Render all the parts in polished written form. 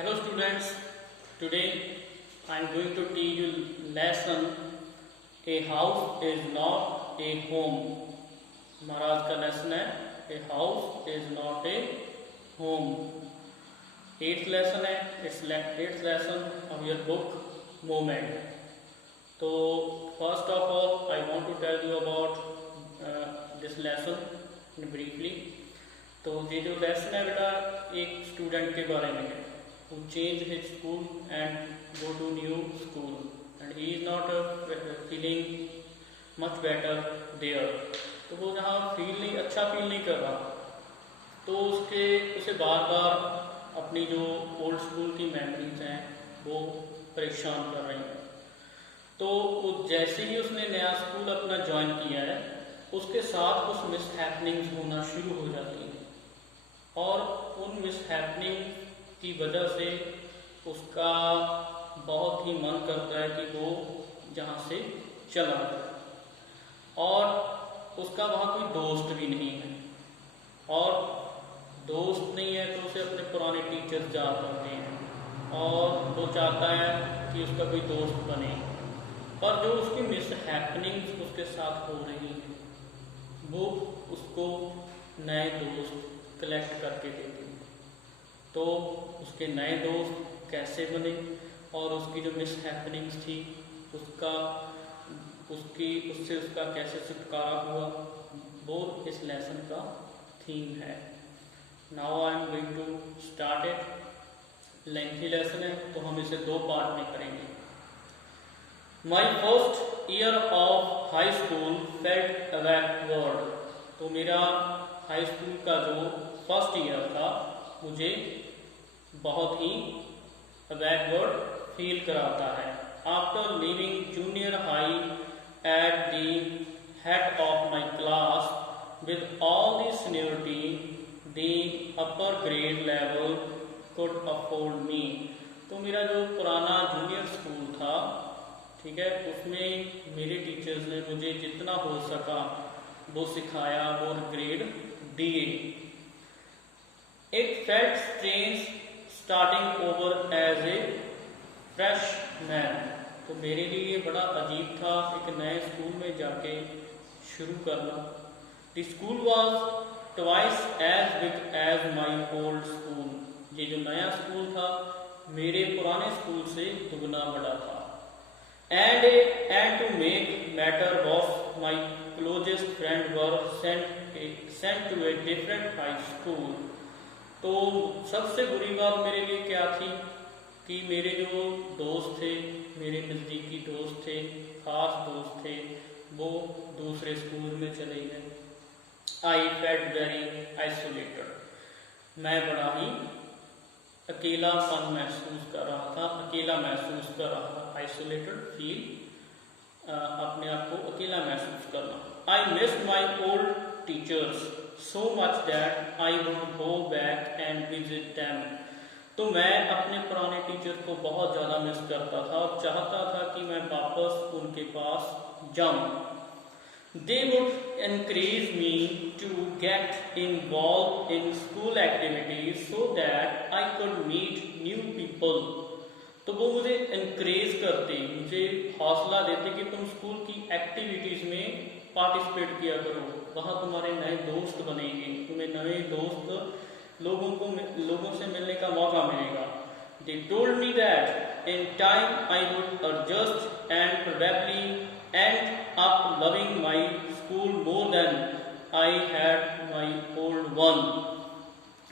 Hello students, today I am going to teach you lesson A house is not a home. हमारा आज का lesson है A house is not a home. 8th lesson है, it's 8th lesson of your book Movement. तो first of all I want to tell you about this lesson briefly. तो ये जो lesson है बेटा एक स्टूडेंट के बारे में है who changed his school and go to new school and he is not feeling much better there. तो वो जहाँ अच्छा फील नहीं कर रहा तो उसे बार बार अपनी जो ओल्ड स्कूल की मेमोरीज हैं वो परेशान कर रही हैं। तो जैसे ही उसने नया स्कूल अपना ज्वाइन किया है उसके साथ कुछ मिसहैपनिंग्स होना शुरू हो जाती हैं और उन मिसहैपनिंग की वजह से उसका बहुत ही मन करता है कि वो जहाँ से चला जाए और उसका वहाँ कोई दोस्त भी नहीं है और दोस्त नहीं है तो उसे अपने पुराने टीचर्स याद करते हैं और वो चाहता है कि उसका कोई दोस्त बने, पर जो उसकी मिसहैपनिंग्स उसके साथ हो रही हैं वो उसको नए दोस्त कलेक्ट करके देते हैं। तो उसके नए दोस्त कैसे बने और उसकी जो मिसहैपनिंग्स थी उससे उसका कैसे छुटकारा हुआ वो इस लेसन का थीम है। Now I am going to start it. Lengthy lesson है तो हम इसे 2 पार्ट में करेंगे। My first year of high school felt backward. तो मेरा हाई स्कूल का जो फर्स्ट ईयर था मुझे बहुत ही बैकवर्ड फील कराता है। After leaving junior high at the head of my class with all the seniority the upper grade level could afford me. तो मेरा जो पुराना जूनियर स्कूल था, ठीक है, उसमें मेरे टीचर्स ने मुझे जितना हो सका वो सिखाया और ग्रेड दिए। It felt strange starting over as a freshman. तो मेरे लिए बड़ा अजीब था एक नए स्कूल में जाके शुरू करना। The school was twice as big as my old school. ये जो नया स्कूल था मेरे पुराने स्कूल से दुगना बड़ा था। And to make matter was my closest friend were sent to a different high school. तो सबसे बुरी बात मेरे लिए क्या थी कि मेरे जो दोस्त थे, मेरे नज़दीकी दोस्त थे, खास दोस्त थे, वो दूसरे स्कूल में चले गए। I felt very isolated. मैं बड़ा ही अकेलापन महसूस कर रहा था, अकेला महसूस कर रहा था। आइसोलेटेड फील, अपने आप को अकेला महसूस करना। I miss my old teachers so much that I would go back and visit them. तो मैं अपने पुराने टीचर को बहुत ज़्यादा मिस करता था और चाहता था कि मैं वापस उनके पास जाऊं। They would encourage me to get involved in school activities so that I could meet new people. तो वो मुझे encourage करते, मुझे हौसला देते कि तुम स्कूल की एक्टिविटीज़ में पार्टिसिपेट किया करो, वहाँ तुम्हारे नए दोस्त बनेंगे, तुम्हें नए दोस्त लोगों से मिलने का मौका मिलेगा। They told me that in time I would adjust and probably end up loving my school more than I had my old one.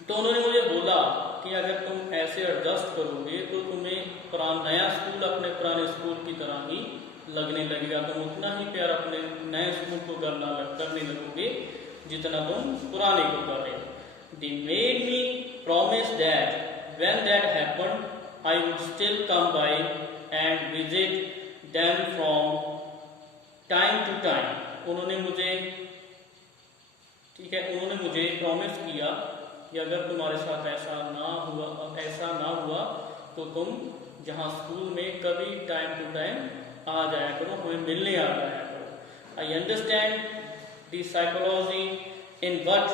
तो उन्होंने मुझे बोला कि अगर तुम ऐसे एडजस्ट करोगे तो तुम्हें नया स्कूल अपने पुराने स्कूल की तरह ही लगने लगेगा, तुम उतना ही प्यार अपने नए स्कूल को करने लगोगे जितना तुम पुराने को कर रहे हो। They made me promise that when that happened, I would still come by and visit them from time to time. उन्होंने मुझे प्रॉमिस किया कि अगर तुम्हारे साथ ऐसा ना हुआ तो तुम जहाँ स्कूल में कभी टाइम टू टाइम आ जाया करो, हमें मिलने आ जाया करो। I understand the psychology in what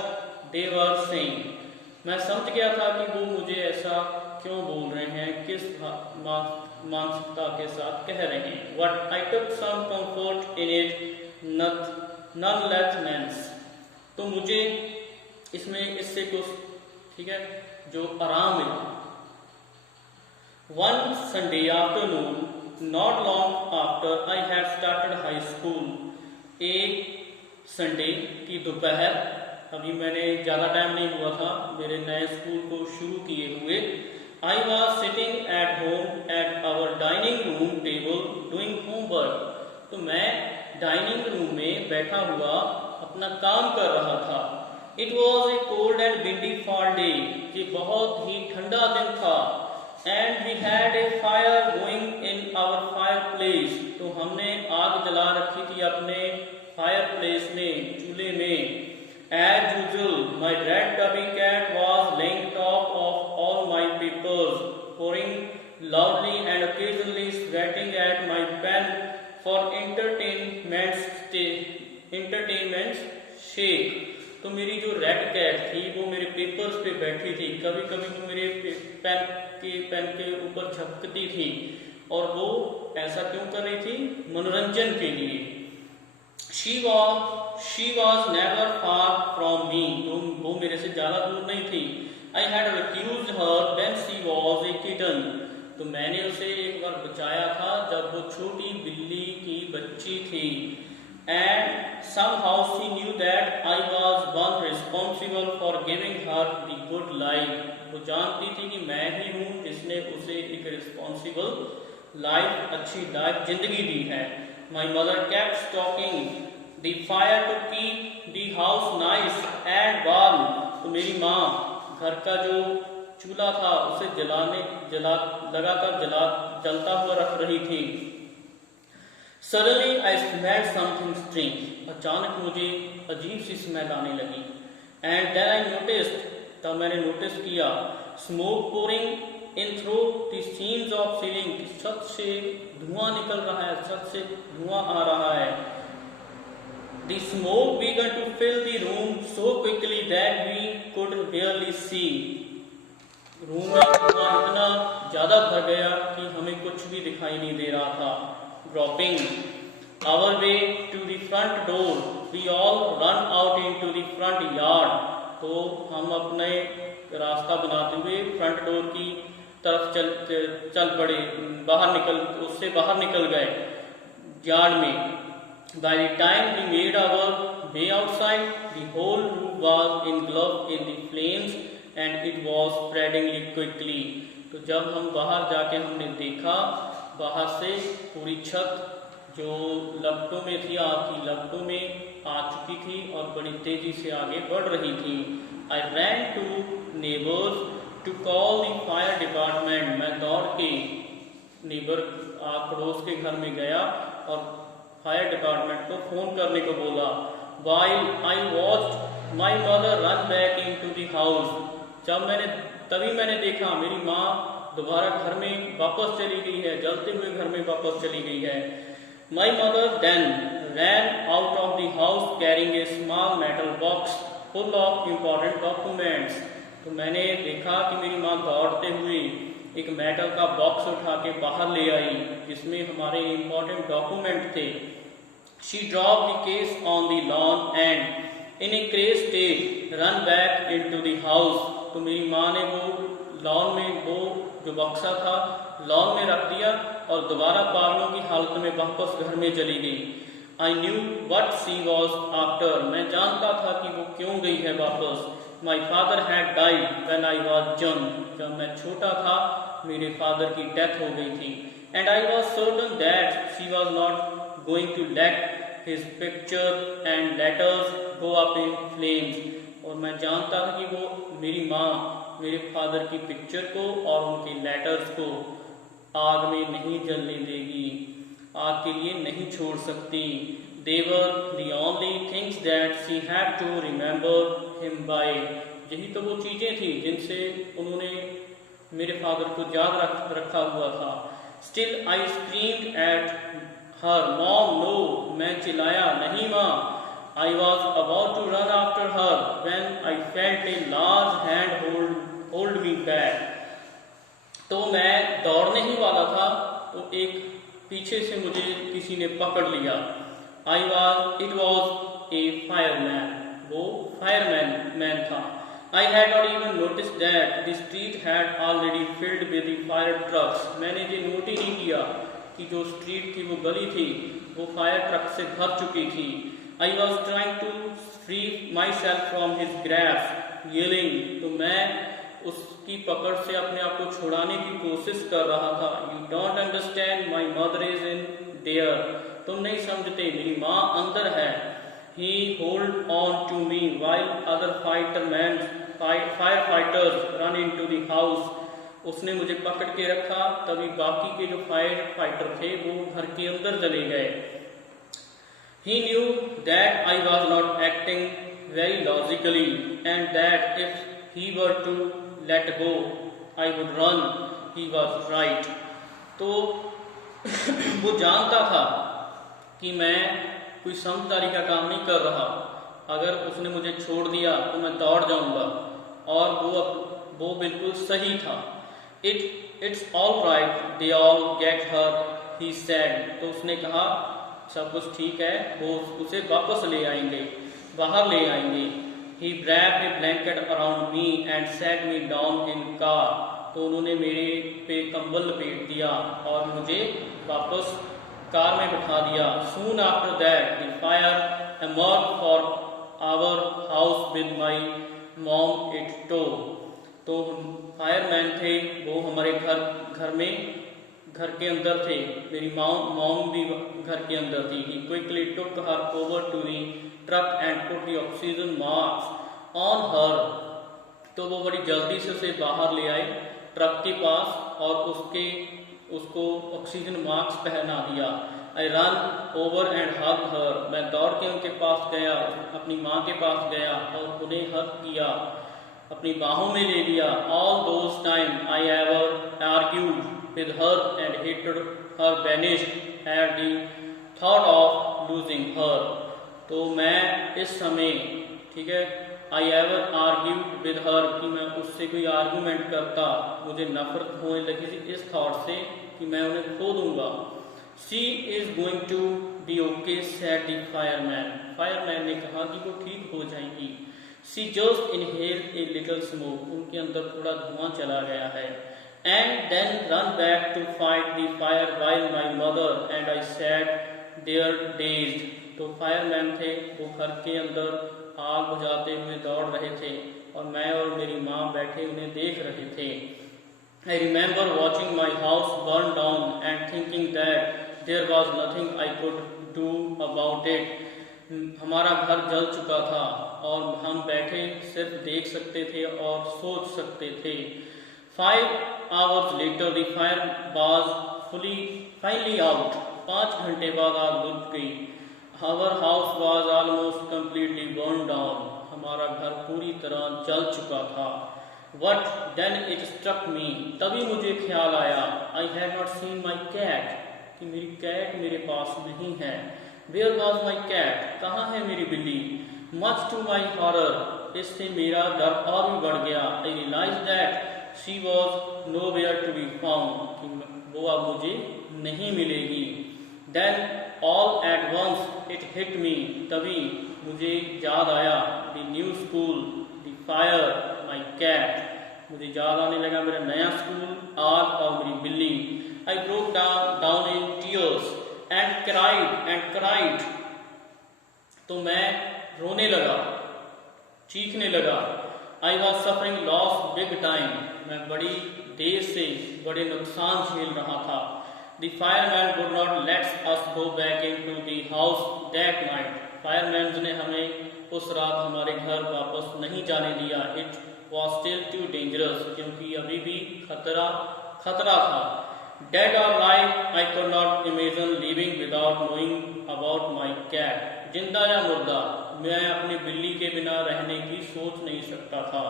they were saying. मैं समझ गया था कि वो मुझे ऐसा क्यों बोल रहे हैं, किस मानसिकता के साथ कह रहे हैं। What I took some comfort in it, nonetheless। तो मुझे इसमें इससे कुछ, ठीक है, जो आराम मिला। One Sunday afternoon, not long after I had started high school, एक संडे की दोपहर, अभी मैंने ज़्यादा टाइम नहीं हुआ था मेरे नए स्कूल को शुरू किए हुए। I was sitting at home at our dining room table doing homework। तो मैं डाइनिंग रूम में बैठा हुआ अपना काम कर रहा था। It was a cold and windy fall day। ये बहुत ही ठंडा दिन था। And we had a fire going in our fireplace। तो हमने आग जला रखी थी अपने fireplace में, चूल्हे में। As usual, my red tabby cat was laying top of all my papers, purring loudly and occasionally swatting at my pen for entertainment's sake। तो मेरी जो रेड कैट थी वो मेरे पेपर्स पे बैठी थी, कभी कभी तो मेरे पेन के ऊपर झपकती थी। और वो ऐसा क्यों कर रही थी? मनोरंजन के लिए। She was never far from me। वो मेरे से ज्यादा दूर नहीं थी। I had accused her when she was a kitten। तो मैंने उसे एक बार बचाया था जब वो छोटी बिल्ली की बच्ची थी। And somehow she knew that I was one responsible for giving her the good life। वो जानती थी कि मैं ही हूँ जिसने उसे एक रिस्पॉन्सिबल लाइफ, अच्छी लाइफ, जिंदगी दी है। My mother kept stoking the fire to keep the house nice and warm। तो मेरी माँ घर का जो चूल्हा था उसे लगातार जलता हुआ रख रही थी। Suddenly I smelled something strange। अचानक मुझे अजीब सी स्मेल आने लगी। And then I noticed, तब मैंने नोटिस किया, smoke pouring in through the seams of ceiling। छत से धुआं निकल रहा है, छत से धुआं आ रहा है। The smoke began to fill the room so quickly that we could barely see। Room में धुआं इतना ज्यादा भर गया कि हमें कुछ भी दिखाई नहीं दे रहा था। Dropping our way to the front door, we all run out into the front yard। तो हम अपने रास्ता बनाते हुए फ्रंट डोर की तरफ चल पड़े, उससे बाहर निकल गए यार्ड में। By the time we made our way outside, the whole roof was engulfed in the flames and it was spreading quickly। तो जब हम बाहर जाके हमने देखा, बाहर से पूरी छत जो लपटों में थी, आग की लपटों में आ चुकी थी और बड़ी तेजी से आगे बढ़ रही थी। I ran to neighbors to call the fire department। मैं दौड़ के पड़ोस के घर में गया और फायर डिपार्टमेंट को फोन करने को बोला। While I watched my mother run back into the house। तभी मैंने देखा मेरी माँ दोबारा घर में वापस चली गई है, जलते हुए घर में वापस चली गई है। My mother then ran out of the house carrying a small metal box full of important documents। तो मैंने देखा कि मेरी माँ दौड़ते हुए एक मेटल का बॉक्स उठा के बाहर ले आई जिसमें हमारे इम्पोर्टेंट डॉक्यूमेंट थे। She dropped the case on the lawn and in a crazed state run back into the house। तो मेरी माँ ने वो लॉन में वो जो बक्सा था लॉन में रख दिया और दोबारा पागलों की हालत में वापस घर में चली गई। I knew what she was after। मैं जानता था कि वो क्यों गई है वापस। My father had died when I was young। जब मैं छोटा था मेरे फादर की डेथ हो गई थी। And I was certain that she was not going to let his picture and letters go up in flames। और मैं जानता था कि वो मेरी माँ मेरे फादर की पिक्चर को और उनके लेटर्स को आग में नहीं जलने देगी, आग के लिए नहीं छोड़ सकती। They were the only things that she had to remember him by। यही तो वो चीजें थी जिनसे उन्होंने मेरे फादर को याद रखा हुआ था। Still I screamed at her, Mom, no। मैं चिल्लाया, नहीं माँ। I was about to run after her when I felt a large hand hold me back। तो मैं दौड़ने ही वाला था तो एक पीछे से मुझे किसी ने पकड़ लिया। इट वॉज ए फायरमैन, वो फायरमैन था। I had not even notice that the street had already filled with the fire trucks. मैंने ये नोट ही नहीं किया कि जो स्ट्रीट थी, वो गली थी, वो फायर ट्रक से भर चुकी थी। I was trying to free myself from his grasps yelling, तो मैं उसकी पकड़ से अपने आप को छुड़ाने की कोशिश कर रहा था। You don't understand, my mother is in there, तुम नहीं समझते, मेरी माँ अंदर है। He hold on to me while other fire fighters run in to the house. उसने मुझे पकड़ के रखा, तभी बाकी के जो फायर फाइटर थे वो घर के अंदर चले गए। He knew that I was not acting very logically and that if he were to let go, I would run. He was right. तो वो जानता था कि मैं कोई समझदारी का काम नहीं कर रहा। अगर उसने मुझे छोड़ दिया तो मैं दौड़ जाऊंगा, और वो बिल्कुल सही था। It's all right, they all get her, he said. तो उसने कहा सब कुछ ठीक है, वो उसे वापस ले आएंगे, बाहर ले आएंगे। He wrapped a blanket around me and sat me down in car. तो उन्होंने मेरे पे कंबल लपेट दिया और मुझे वापस कार में बिठा दिया। Soon after that, the fire emerged for our house with my mom in tow. तो फायरमैन थे, वो हमारे घर के अंदर थे, मेरी मॉम भी घर के अंदर थी। He quickly took her over to the truck and put the oxygen masks on her. तो वो बड़ी जल्दी से उसे बाहर ले आए ट्रक के पास और उसको ऑक्सीजन मास्क पहना दिया। I ran over and hugged her. मैं दौड़ के उनके पास गया, अपनी माँ के पास गया और उन्हें हग किया, अपनी बाहों में ले लिया। All those time I ever argued with her and hated her vanished at the thought of losing her. तो मैं इस समय, ठीक है, I ever argued with her, कि मैं उससे कोई आर्गूमेंट करता, मुझे नफरत होने लगी थी इस थॉट से कि मैं उन्हें खो दूंगा। She is going to be okay, said the fireman. Fireman ने कहा कि वो ठीक हो जाएंगी। She just inhaled a little smoke. उनके अंदर थोड़ा धुआं चला गया है। And then run back to fight the fire while my mother and I sat there dazed. तो फायरमैन थे, वो घर के अंदर आग बुझाते हुए दौड़ रहे थे और मैं और मेरी माँ बैठे उन्हें देख रहे थे। I remember watching my house burn down and thinking that there was nothing I could do about it. हमारा घर जल चुका था और हम बैठे सिर्फ देख सकते थे और सोच सकते थे। 5 hours later the fire was finally out. 5 घंटे बाद आग बुझ गई। Our house was almost completely burned down. हमारा घर पूरी तरह जल चुका था। But then it struck me. तभी मुझे ख्याल आया, I had not seen my cat. कि मेरी कैट मेरे पास नहीं है। Where was my cat? कहाँ है मेरी बिल्ली? Much to my horror. इससे मेरा डर और भी बढ़ गया। I realized that she was nowhere to be found. कि वो अब मुझे नहीं मिलेगी। Then all at once it hit me. तभी मुझे याद आया, the new school, the fire, my cat. मुझे याद आने लगा मेरा नया स्कूल, आग और मेरी बिल्ली। I broke down in tears and cried. तो मैं रोने लगा, चीखने लगा। I was suffering loss big time. मैं बड़ी देर से बड़े नुकसान झेल रहा था। The fireman would not let us go back into the house that night. Firemen ने हमें उस रात हमारे घर वापस नहीं जाने दिया। It was still too dangerous, क्योंकि अभी भी खतरा था। Dead or alive, I could not imagine living without knowing about my cat. जिंदा या मुर्दा, मैं अपनी बिल्ली के बिना रहने की सोच नहीं सकता था।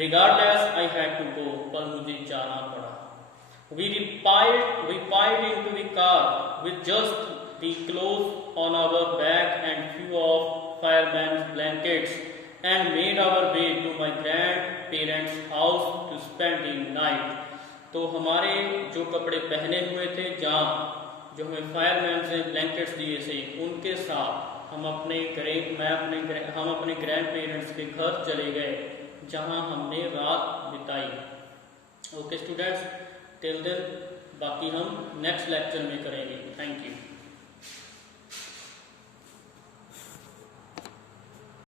Regardless, I had to go, पर मुझे जाना पड़ा। We piled into the car with just the clothes on our back and few of fireman's blankets and made our way to my grandparents' house to spend the night. तो हमारे जो कपड़े पहने हुए थे, जहाँ जो हमें फायरमैन से ब्लैंकेट्स दिए थे, उनके साथ हम अपने ग्रैंड पेरेंट्स के घर चले गए, जहाँ हमने रात बिताई। ओके स्टूडेंट्स, टिल देन बाकी हम नेक्स्ट लेक्चर में करेंगे। Thank you.